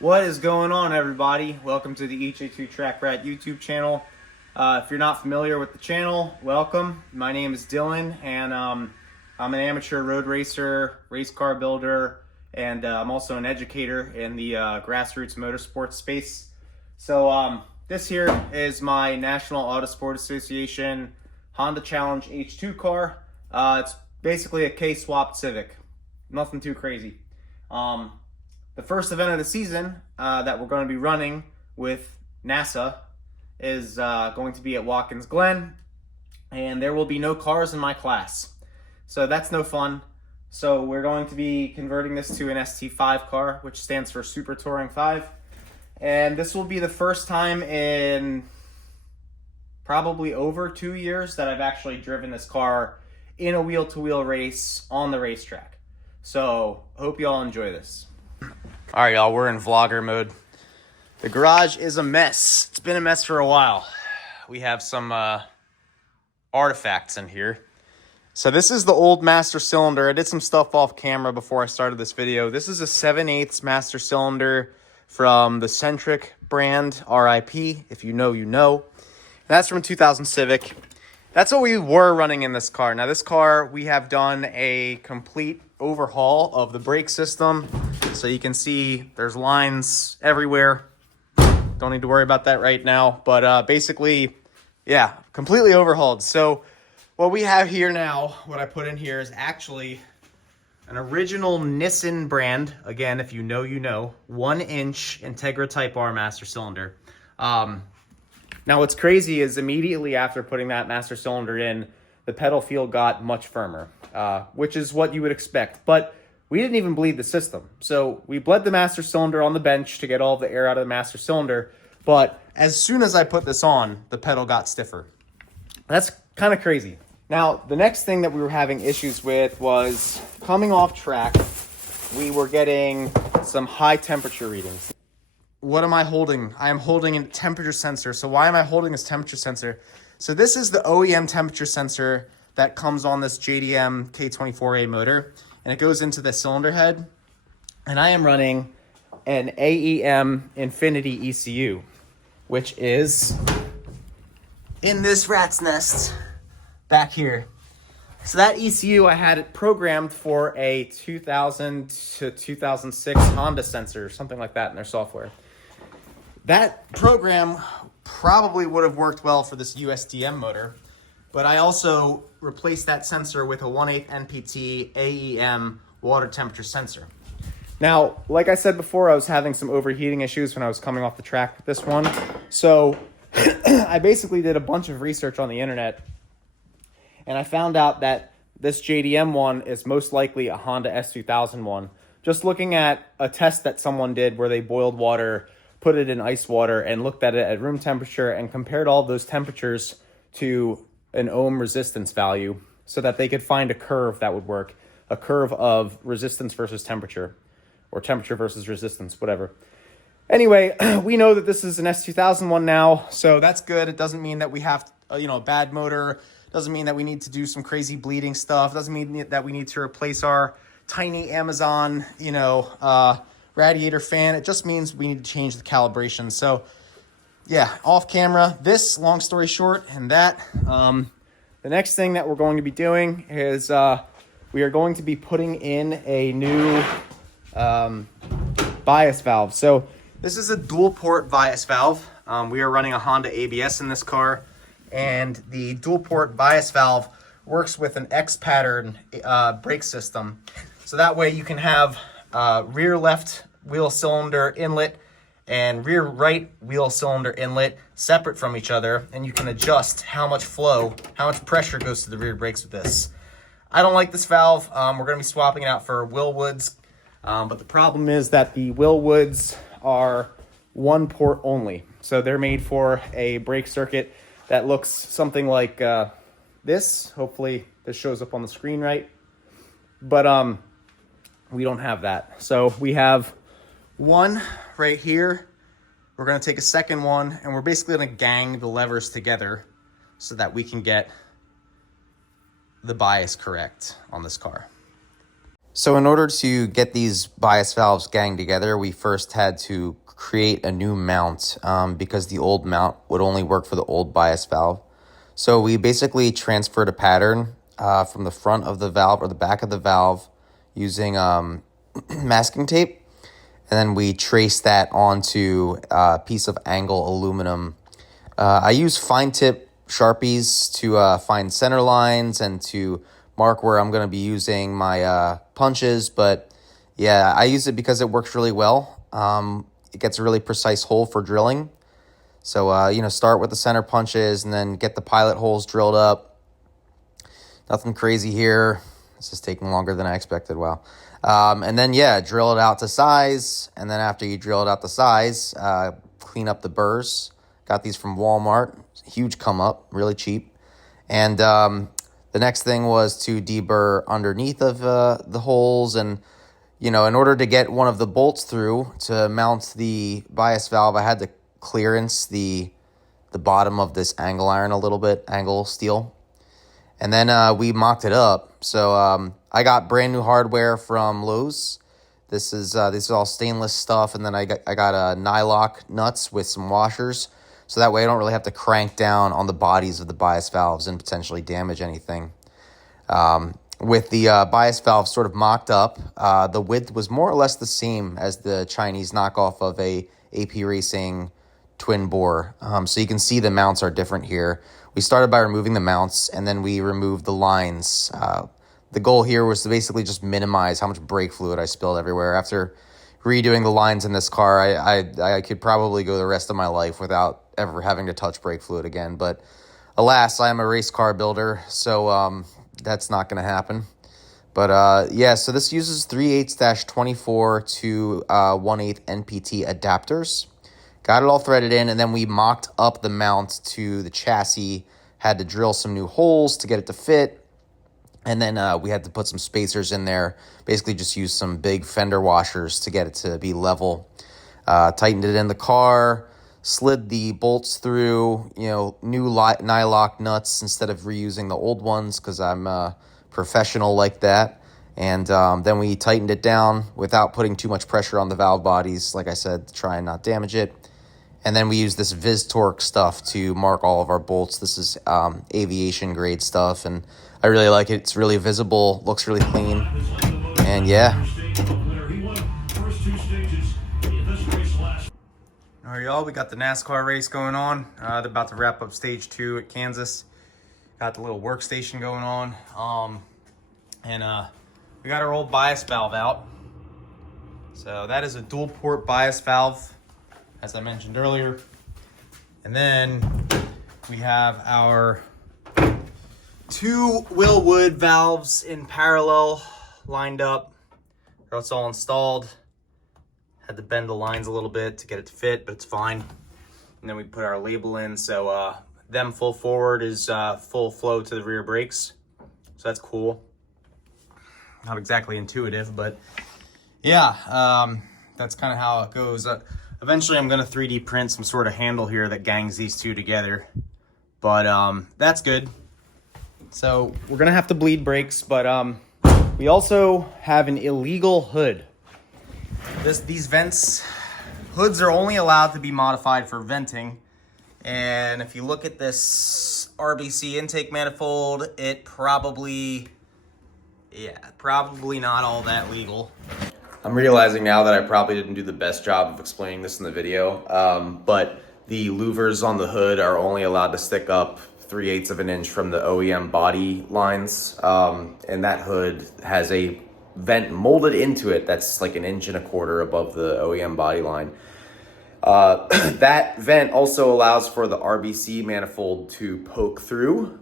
What is going on, everybody? Welcome to the EJ2 Track Rat YouTube channel. If you're not familiar with the channel, welcome. My name is Dylan, and I'm an amateur road racer, race car builder, and I'm also an educator in the grassroots motorsports space. So this here is my National Autosport Association Honda Challenge H2 car. It's basically a K-swapped Civic. Nothing too crazy. The first event of the season that we're going to be running with NASA is going to be at Watkins Glen, and there will be no cars in my class. So that's no fun. So we're going to be converting this to an ST5 car, which stands for Super Touring 5. And this will be the first time in probably over 2 years that I've actually driven this car in a wheel-to-wheel race on the racetrack. So hope you all enjoy this. All right, y'all, we're in vlogger mode. The garage is a mess. It's been a mess for a while. We have some artifacts in here. So this is the old master cylinder. I did some stuff off camera before I started this video. This is a 7/8 master cylinder from the Centric brand, RIP. If you know, you know. That's from 2000 Civic. That's what we were running in this car. Now this car, we have done a complete overhaul of the brake system. So you can see there's lines everywhere. Don't need to worry about that right now. But basically, yeah, completely overhauled. So what we have here now, what I put in here is actually an original Nissan brand. Again, if you know, you know. 1-inch Integra Type R master cylinder. Now what's crazy is immediately after putting that master cylinder in, the pedal feel got much firmer, which is what you would expect. But we didn't even bleed the system. So we bled the master cylinder on the bench to get all the air out of the master cylinder. But as soon as I put this on, the pedal got stiffer. That's kind of crazy. Now, the next thing that we were having issues with was coming off track, we were getting some high temperature readings. What am I holding? I am holding a temperature sensor. So why am I holding this temperature sensor? So this is the OEM temperature sensor that comes on this JDM K24A motor, and it goes into the cylinder head. And I am running an AEM Infinity ECU, which is in this rat's nest back here. So that ECU, I had it programmed for a 2000 to 2006 Honda sensor, something like that in their software. That program probably would have worked well for this USDM motor, but I also replaced that sensor with a 1/8 NPT AEM water temperature sensor. Now, like I said before, I was having some overheating issues when I was coming off the track with this one. So I basically did a bunch of research on the internet, and I found out that this JDM one is most likely a Honda S2000 one. Just looking at a test that someone did where they boiled water, put it in ice water, and looked at it at room temperature and compared all those temperatures to an ohm resistance value so that they could find a curve that would work, a curve of resistance versus temperature, or temperature versus resistance, whatever. Anyway, we know that this is an S2000 one now, so that's good. It doesn't mean that we have a bad motor. Doesn't mean that we need to do some crazy bleeding stuff. Doesn't mean that we need to replace our tiny Amazon, radiator fan. It just means we need to change the calibration. So yeah, off camera, this, long story short, and that. The next thing that we're going to be doing is we are going to be putting in a new bias valve. So this is a dual port bias valve. We are running a Honda ABS in this car, and the dual port bias valve works with an X pattern brake system. So that way you can have rear left wheel cylinder inlet and rear right wheel cylinder inlet separate from each other, and you can adjust how much flow, how much pressure goes to the rear brakes with this. I don't like this valve. We're going to be swapping it out for Willwoods, but the problem is that the Willwoods are one port only. So they're made for a brake circuit that looks something like this. Hopefully this shows up on the screen right. But we don't have that. So we have one right here. We're going to take a second one, and we're basically going to gang the levers together so that we can get the bias correct on this car. So in order to get these bias valves gang together, we first had to create a new mount because the old mount would only work for the old bias valve. So we basically transferred a pattern from the front of the valve or the back of the valve using masking tape. And then we traced that onto a piece of angle aluminum. I use fine tip Sharpies to find center lines and to mark where I'm going to be using my punches. But yeah, I use it because it works really well. It gets a really precise hole for drilling. So, start with the center punches and then get the pilot holes drilled up. Nothing crazy here. This is taking longer than I expected. Wow. And then, drill it out to size. And then after you drill it out to size, clean up the burrs. Got these from Walmart. Huge come up, really cheap. And the next thing was to deburr underneath of the holes. And, in order to get one of the bolts through to mount the bias valve, I had to clearance the bottom of this angle iron a little bit, angle steel. And then we mocked it up. So I got brand new hardware from Lowe's. This is all stainless stuff. And then I got nylock nuts with some washers. So that way I don't really have to crank down on the bodies of the bias valves and potentially damage anything. With the bias valve sort of mocked up, the width was more or less the same as the Chinese knockoff of a AP Racing twin bore. So you can see the mounts are different here. We started by removing the mounts, and then we removed the lines. The goal here was to basically just minimize how much brake fluid I spilled everywhere. After redoing the lines in this car, I could probably go the rest of my life without ever having to touch brake fluid again. But alas, I am a race car builder, so that's not going to happen. But so this uses 3/8-24 to 1/8 NPT adapters. Got it all threaded in, and then we mocked up the mount to the chassis, had to drill some new holes to get it to fit, and then we had to put some spacers in there, basically just use some big fender washers to get it to be level. Tightened it in the car, slid the bolts through, new nylock nuts instead of reusing the old ones because I'm professional like that. And then we tightened it down without putting too much pressure on the valve bodies, like I said, to try and not damage it. And then we use this VizTorque stuff to mark all of our bolts. This is aviation grade stuff, and I really like it. It's really visible, looks really clean, and yeah. All right, y'all, we got the NASCAR race going on. They're about to wrap up stage 2 at Kansas. Got the little workstation going on. And we got our old bias valve out. So that is a dual port bias valve, as I mentioned earlier. And then we have our 2 Willwood valves in parallel, lined up. It's all installed. Had to bend the lines a little bit to get it to fit, but it's fine. And then we put our label in, so them full forward is full flow to the rear brakes. So that's cool. Not exactly intuitive, but yeah, that's kind of how it goes. Eventually I'm gonna 3D print some sort of handle here that gangs these two together, but that's good. So we're gonna have to bleed brakes, but we also have an illegal hood. These hoods are only allowed to be modified for venting. And if you look at this RBC intake manifold, it probably not all that legal. I'm realizing now that I probably didn't do the best job of explaining this in the video, but the louvers on the hood are only allowed to stick up 3/8 of an inch from the OEM body lines, and that hood has a vent molded into it that's like 1.25 inches above the OEM body line. That vent also allows for the RBC manifold to poke through,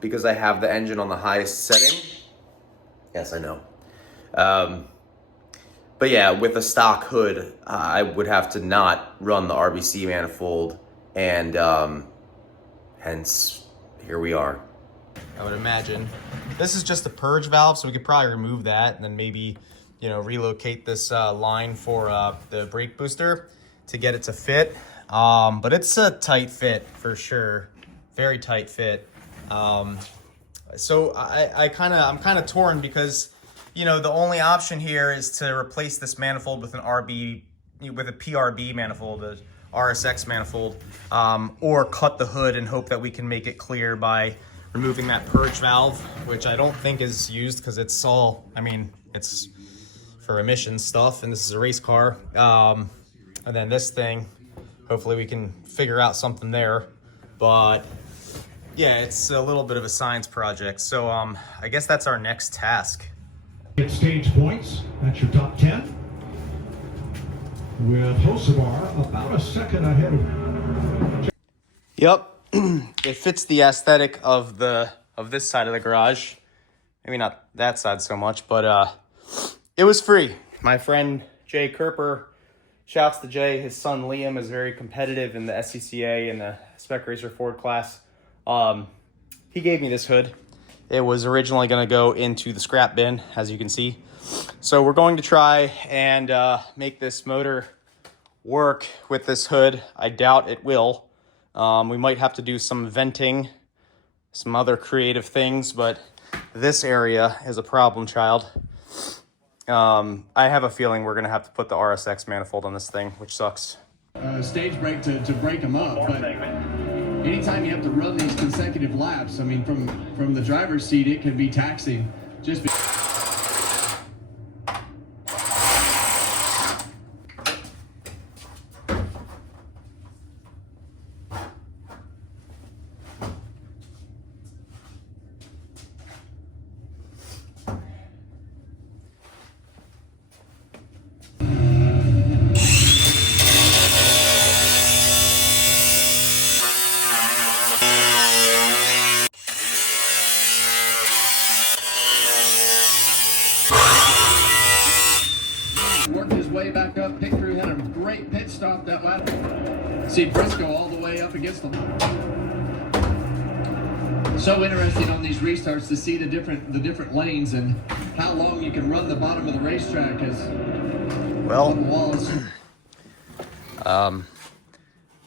because I have the engine on the highest setting. Yes, I know. But yeah, with a stock hood, I would have to not run the RBC manifold, and hence here we are. I would imagine. This is just a purge valve, so we could probably remove that and then maybe, relocate this line for the brake booster to get it to fit. But it's a tight fit for sure. Very tight fit. So I'm kind of torn because you know, the only option here is to replace this manifold with an with a PRB manifold, a RSX manifold, or cut the hood and hope that we can make it clear by removing that purge valve, which I don't think is used because it's all, I mean, it's for emissions stuff, and this is a race car. And then this thing, hopefully we can figure out something there. But yeah, it's a little bit of a science project. So I guess that's our next task. Get stage points. That's your top 10. With Hocevar about a second ahead of. Yep, it fits the aesthetic of this side of the garage. Maybe not that side so much, but it was free. My friend Jay Kerper, shouts to Jay. His son Liam is very competitive in the SCCA and the Spec Racer Ford class. He gave me this hood. It was originally going to go into the scrap bin, as you can see. So we're going to try and make this motor work with this hood. I doubt it will. We might have to do some venting, some other creative things, but this area is a problem child. I have a feeling we're going to have to put the RSX manifold on this thing, which sucks. Stage brake to break them up, but anytime you have to run these consecutive laps, I mean, from the driver's seat, it can be taxing. Just worked his way back up. Pit crew had a great pit stop that lap. See Briscoe all the way up against them. So interesting on these restarts to see the different lanes and how long you can run the bottom of the racetrack as Well, on the walls.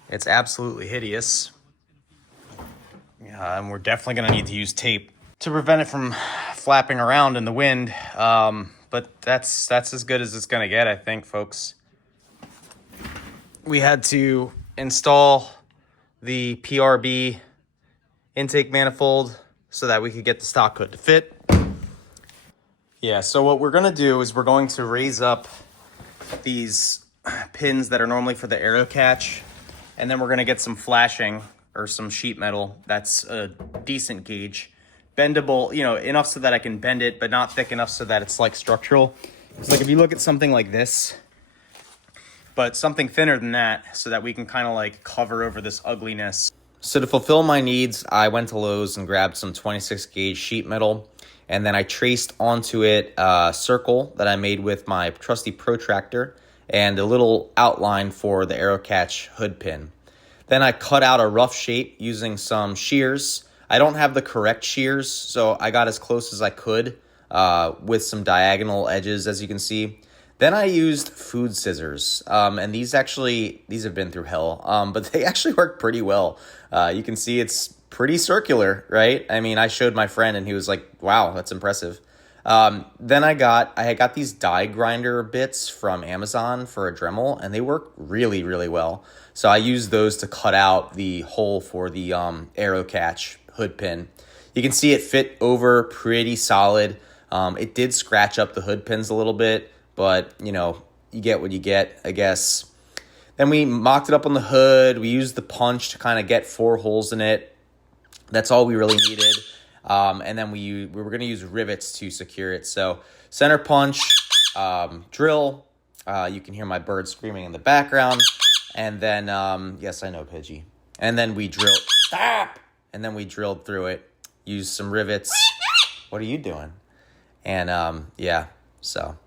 It's absolutely hideous. And we're definitely going to need to use tape to prevent it from flapping around in the wind. But that's as good as it's going to get, I think, folks. We had to install the PRB intake manifold so that we could get the stock hood to fit. Yeah, so what we're going to do is we're going to raise up these pins that are normally for the aero catch, and then we're going to get some flashing or some sheet metal that's a decent gauge. Bendable, you know, enough so that I can bend it, but not thick enough so that it's like structural. It's like if you look at something like this, but something thinner than that so that we can kind of like cover over this ugliness. So to fulfill my needs, I went to Lowe's and grabbed some 26 gauge sheet metal, and then I traced onto it a circle that I made with my trusty protractor and a little outline for the aero catch hood pin. Then I cut out a rough shape using some shears. I don't have the correct shears, so I got as close as I could with some diagonal edges, as you can see. Then I used food scissors, and these have been through hell, but they actually work pretty well. You can see it's pretty circular, right? I mean, I showed my friend, and he was like, wow, that's impressive. Then I had got these die grinder bits from Amazon for a Dremel, and they work really, really well. So I used those to cut out the hole for the aero catch hood pin. You can see it fit over pretty solid. It did scratch up the hood pins a little bit, but you know, you get what you get, I guess. Then we mocked it up on the hood. We used the punch to kind of get 4 holes in it. That's all we really needed. And then we were going to use rivets to secure it. So center punch, drill. You can hear my bird screaming in the background. And then, yes, I know, Pidgey. And then we drilled. Stop! And then we drilled through it. Used some rivets. What are you doing? And yeah, so.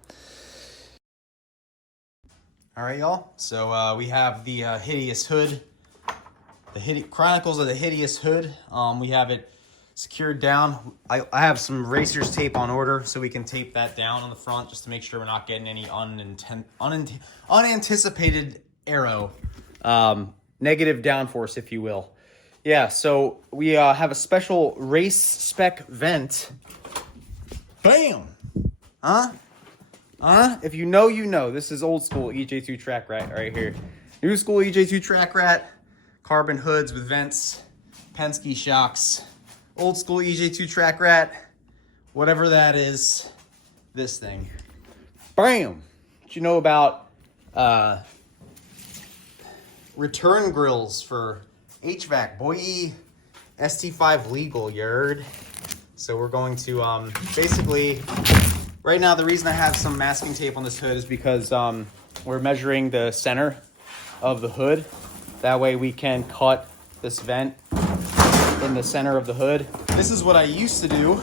All right, y'all. So we have the hideous hood. The Chronicles of the Hideous Hood. We have it secured down. I have some racers tape on order so we can tape that down on the front just to make sure we're not getting any unanticipated aero, negative downforce, if you will. Yeah, so we have a special race spec vent. Bam! If you know, you know. This is old school EJ2 track rat right here. New school EJ2 track rat. Carbon hoods with vents. Penske shocks. Old school EJ2 track rat. Whatever that is. This thing. Bam! What you know about return grills for HVAC? Boy, ST5 legal, you heard? So we're going to basically... Right now, the reason I have some masking tape on this hood is because we're measuring the center of the hood. That way we can cut this vent in the center of the hood. This is what I used to do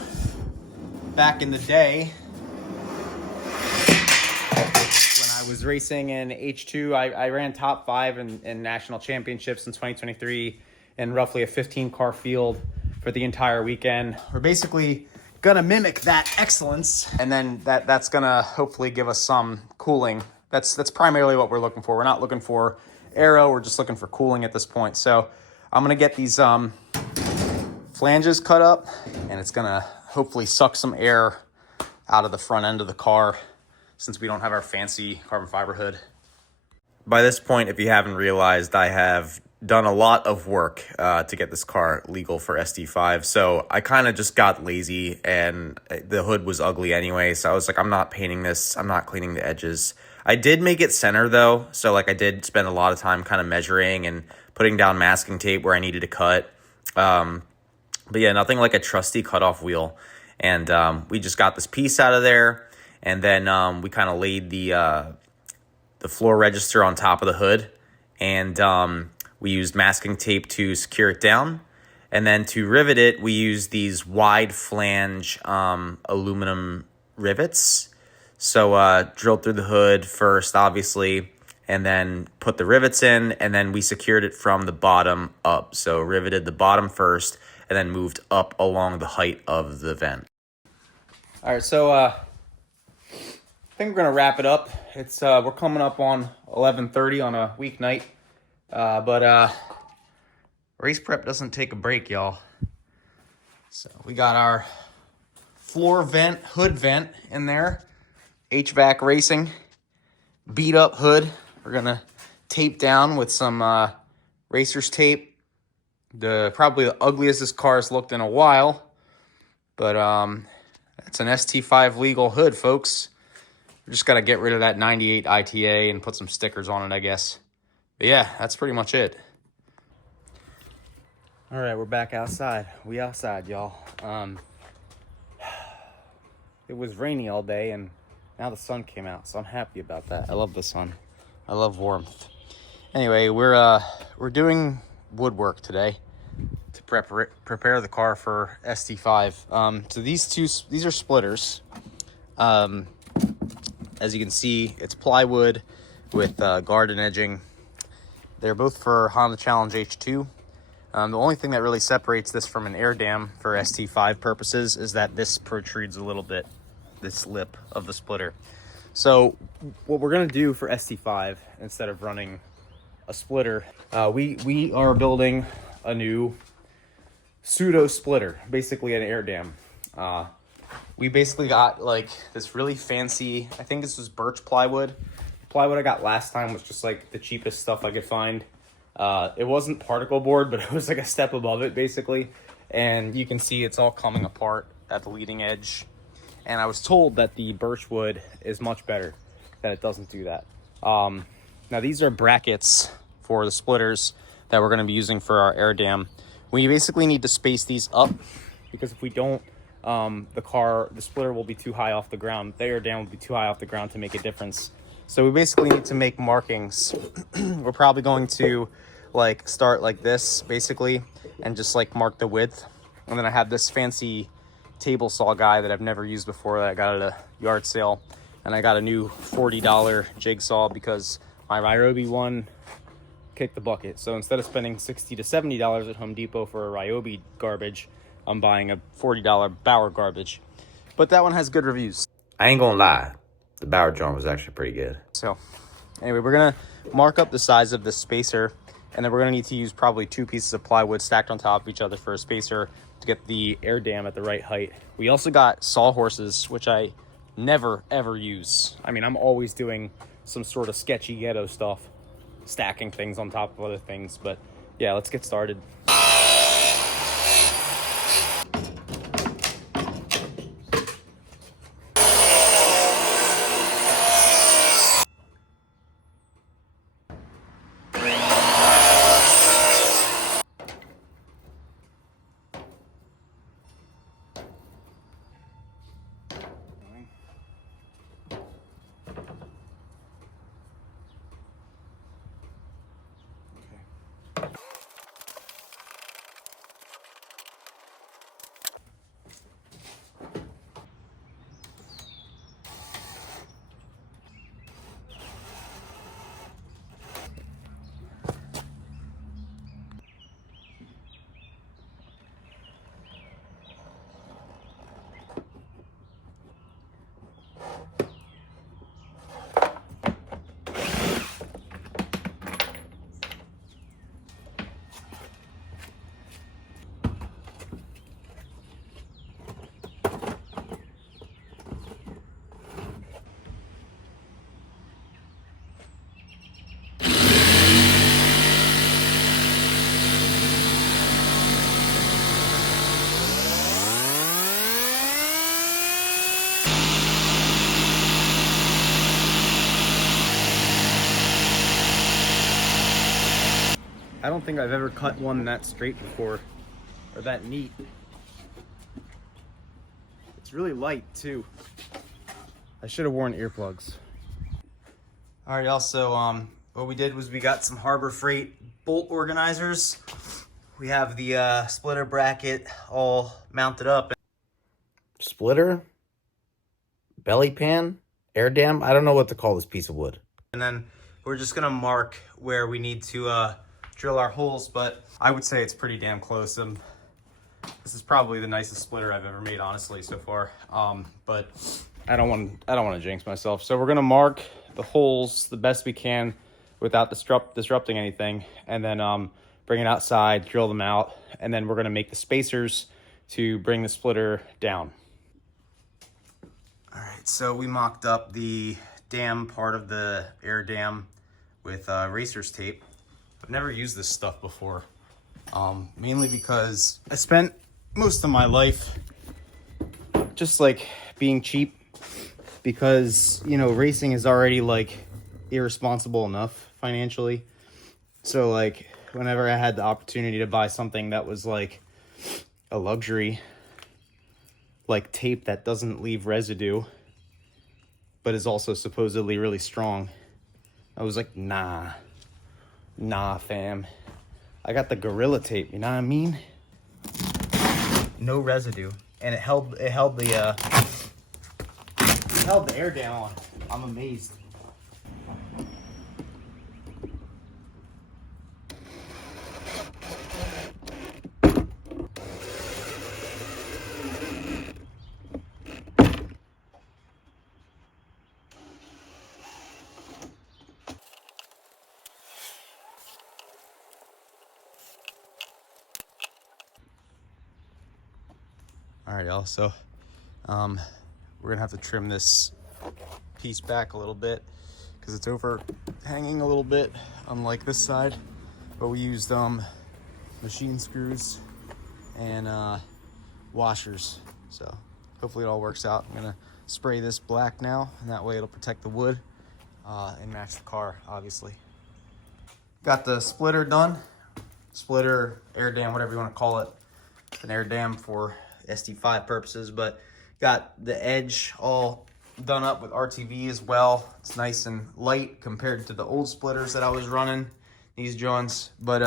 back in the day when I was racing in H2. I ran top 5 in national championships in 2023 in roughly a 15-car field for the entire weekend. We're basically gonna mimic that excellence, and then that's gonna hopefully give us some cooling. That's primarily what we're looking for. We're not looking for aero, we're just looking for cooling at this point. So I'm gonna get these flanges cut up, and it's gonna hopefully suck some air out of the front end of the car since we don't have our fancy carbon fiber hood. By this point, if you haven't realized, I have done a lot of work to get this car legal for SD5. So I kind of just got lazy, and the hood was ugly anyway. So I was like, I'm not painting this. I'm not cleaning the edges. I did make it center though. So like I did spend a lot of time kind of measuring and putting down masking tape where I needed to cut. But yeah, nothing like a trusty cutoff wheel. And we just got this piece out of there. And then we kind of laid the floor register on top of the hood. And we used masking tape to secure it down. And then to rivet it, we used these wide flange aluminum rivets. So drilled through the hood first, obviously, and then put the rivets in, and then we secured it from the bottom up. So riveted the bottom first, and then moved up along the height of the vent. All right, so I think we're gonna wrap it up. It's we're coming up on 11:30 on a weeknight. But race prep doesn't take a break, y'all. So we got our floor vent, hood vent in there. HVAC racing, beat up hood. We're gonna tape down with some racer's tape. Probably the ugliest this car's looked in a while. But it's an ST5 legal hood, folks. We just gotta get rid of that 98 ITA and put some stickers on it, I guess. But yeah, that's pretty much it. All right, we're back outside. We outside, y'all. It was rainy all day, and now the sun came out, so I'm happy about that. I love the sun. I love warmth. Anyway, we're doing woodwork today to prepare the car for SD5. So these are splitters. As you can see, it's plywood with garden edging. They're both for Honda Challenge H2. The only thing that really separates this from an air dam for ST5 purposes is that this protrudes a little bit, this lip of the splitter. So what we're gonna do for ST5, instead of running a splitter, we are building a new pseudo splitter, basically an air dam. We basically got like this really fancy, I think this was birch plywood. Plywood I got last time was just like the cheapest stuff I could find. It wasn't particle board, but it was like a step above it basically. And you can see it's all coming apart at the leading edge. And I was told that the birch wood is much better, that it doesn't do that. Now these are brackets for the splitters that we're gonna be using for our air dam. We basically need to space these up because if we don't, the splitter will be too high off the ground. The air dam will be too high off the ground to make a difference. So we basically need to make markings. We're probably going to like start like this basically and just like mark the width. And then I have this fancy table saw guy that I've never used before that I got at a yard sale. And I got a new $40 jigsaw because my Ryobi one kicked the bucket. So instead of spending $60 to $70 at Home Depot for a Ryobi garbage, I'm buying a $40 Bauer garbage. But that one has good reviews. I ain't gonna lie, the Bauer joint was actually pretty good. So anyway, we're gonna mark up the size of this spacer, and then we're gonna need to use probably 2 pieces of plywood stacked on top of each other for a spacer to get the air dam at the right height. We also got sawhorses, which I never ever use. I mean, I'm always doing some sort of sketchy ghetto stuff, stacking things on top of other things. But yeah, let's get started. I don't think I've ever cut one that straight before, or that neat. It's really light too. I should have worn earplugs. All right, y'all. So what we did was we got some Harbor Freight bolt organizers. We have the splitter bracket all mounted up. Splitter, belly pan, air dam. I don't know what to call this piece of wood. And then we're just gonna mark where we need to drill our holes, but I would say it's pretty damn close. This is probably the nicest splitter I've ever made, honestly, so far. But I don't want to jinx myself. So we're gonna mark the holes the best we can without disrupting anything, and then bring it outside, drill them out, and then we're gonna make the spacers to bring the splitter down. all right, so we mocked up the dam part of the air dam with racer's tape. I've never used this stuff before, mainly because I spent most of my life just like being cheap, because, you know, racing is already like irresponsible enough financially. So like whenever I had the opportunity to buy something that was like a luxury, like tape that doesn't leave residue, but is also supposedly really strong, I was like, nah, fam. I got the Gorilla tape, you know what I mean? No residue, and it held the air down. I'm amazed. All right, y'all, so we're gonna have to trim this piece back a little bit because it's overhanging a little bit, unlike this side. But we used machine screws and washers, so hopefully it all works out. I'm gonna spray this black now, and that way it'll protect the wood and match the car, obviously. Got the splitter done. Splitter, air dam, whatever you want to call it. It's an air dam for SD5 purposes, but got the edge all done up with RTV as well. It's nice and light compared to the old splitters that I was running, these joints. But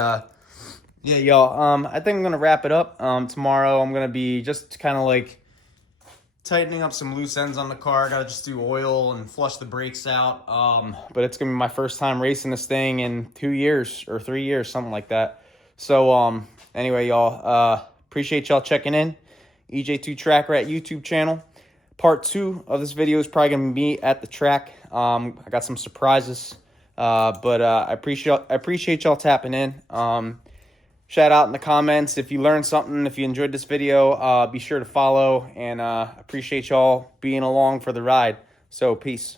yeah, y'all, I think I'm gonna wrap it up. Tomorrow I'm gonna be just kind of like tightening up some loose ends on the car. I gotta just do oil and flush the brakes out. But it's gonna be my first time racing this thing in 2 years or 3 years, something like that. So anyway, y'all, appreciate y'all checking in. EJ2 Track Rat YouTube channel. Part 2 of this video is probably gonna be at the track. I got some surprises, but I appreciate y'all tapping in. shout out in the comments. If you learned something, if you enjoyed this video, be sure to follow, and appreciate y'all being along for the ride. So peace.